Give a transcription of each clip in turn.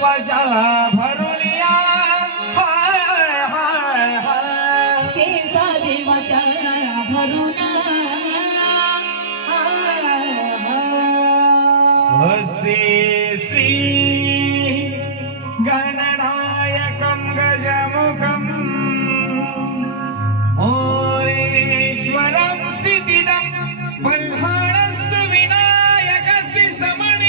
देवाच्या भरुनिया हाय हाय हाय शेषा देवाच्या भरुना स्वस्ति श्री गणनायकं गजमुखं ओरेश्वरं सिद्धिदं बल्हाणस्तु विनायकस्ति समणी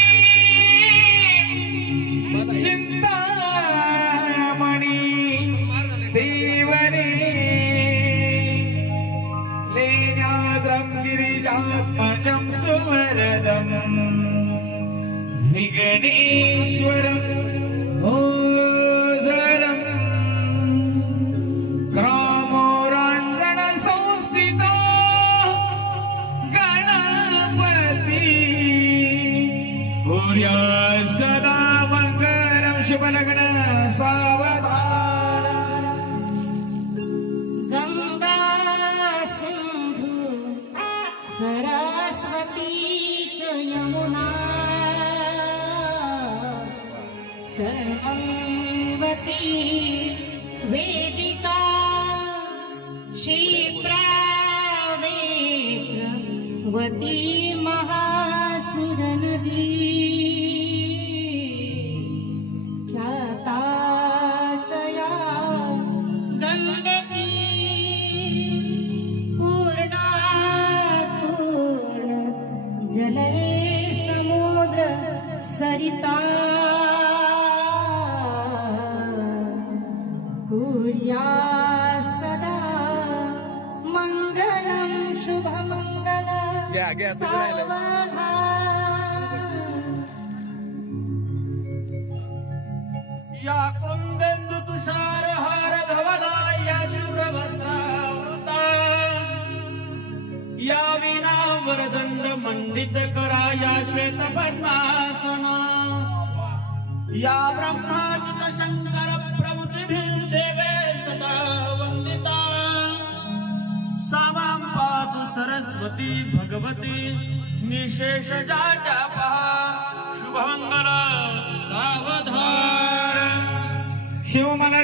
चिन्तामणि सेवने लेण्याद्रं गिरिजात्मजं सुवरदम् विघ्नेश्वरम् ओझरम् ग्रामोराञ्जनसंस्थितो गणपति कुर्यात् सदा मङ्गलं शुभलग्न सावधान गंगा सिंधु सरस्वती च यमुना शर्मवती वेदिका क्षिप्रावेत्रवती महासुरनदी ख्याता च या गण्डकी पूर्णात् पूर्ण जले समुद्र सरिता कुर्यात् सदा मङ्गलं शुभमङ्गलं सावधान या कुंदेंदु तुषार हार धवला या शुभ्रवस्त्रावृता या वीणा वरदंड मंडित करा या श्वेत पद्मासना या ब्रह्माच्युत शंकर प्रमुतिभिः देवे सदा वंदिता सामां पातु सरस्वती भगवती निशेष जाटपः शुभमंगल सावधान शिवमंगल